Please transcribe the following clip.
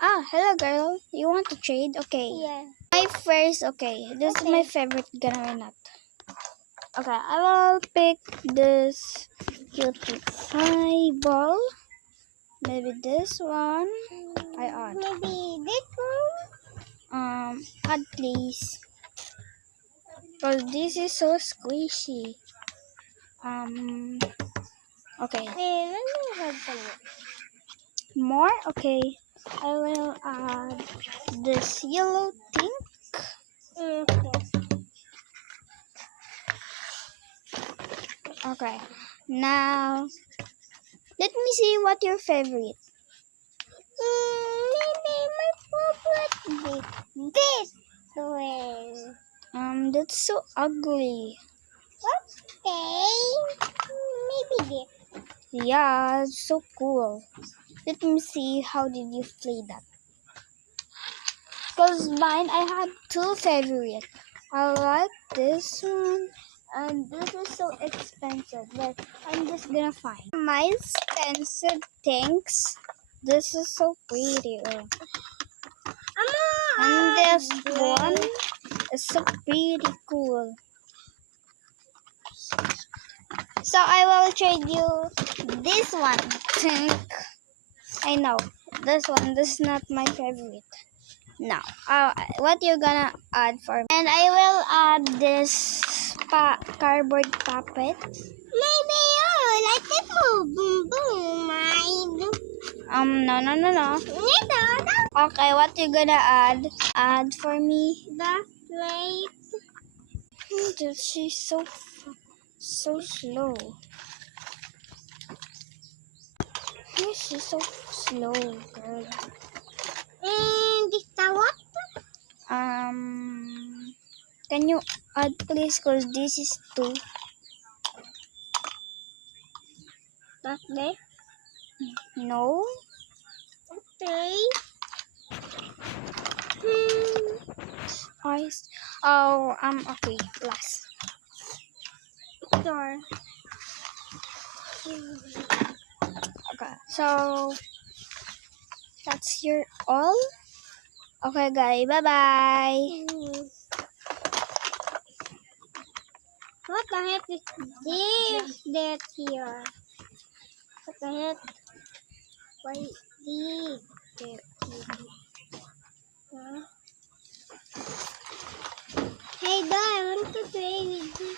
Ah, hello girl. You want to trade? Okay. Yeah. My first, okay. This is my favorite gunner nut. Okay, I will pick this cutie pie ball. Maybe this one. I add. Maybe this one. Add please. Because this is so squishy. Okay. And let me have some. More? Okay. I will add this yellow thing. Okay. Okay. Now, let me see what your favorite. Maybe my favorite this one. That's so ugly. Okay. Maybe this. Yeah, it's so cool. Let me see how did you play that. Because mine, I had two favorite. I like this one, and this is so expensive, but I'm just gonna find. My expensive things. This is so pretty. Oh. And this one is so pretty cool. So I will trade you this one. I know this one. This is not my favorite. Now, what you gonna add for me? And I will add this cardboard puppet. Maybe like it boom boom mine. No. Okay, what you gonna add? Add for me. The plate. She's so slow. She's so slow, girl. And this the what? Can you add please? Cause this is two. That's there. No. Okay. Eyes. Oh, okay. Last. Sure. Okay. So that's your all. Okay, guys. Bye bye. What the heck is this that here? What the heck? Why this that here? Huh? Hey, Dad, I want to play with you.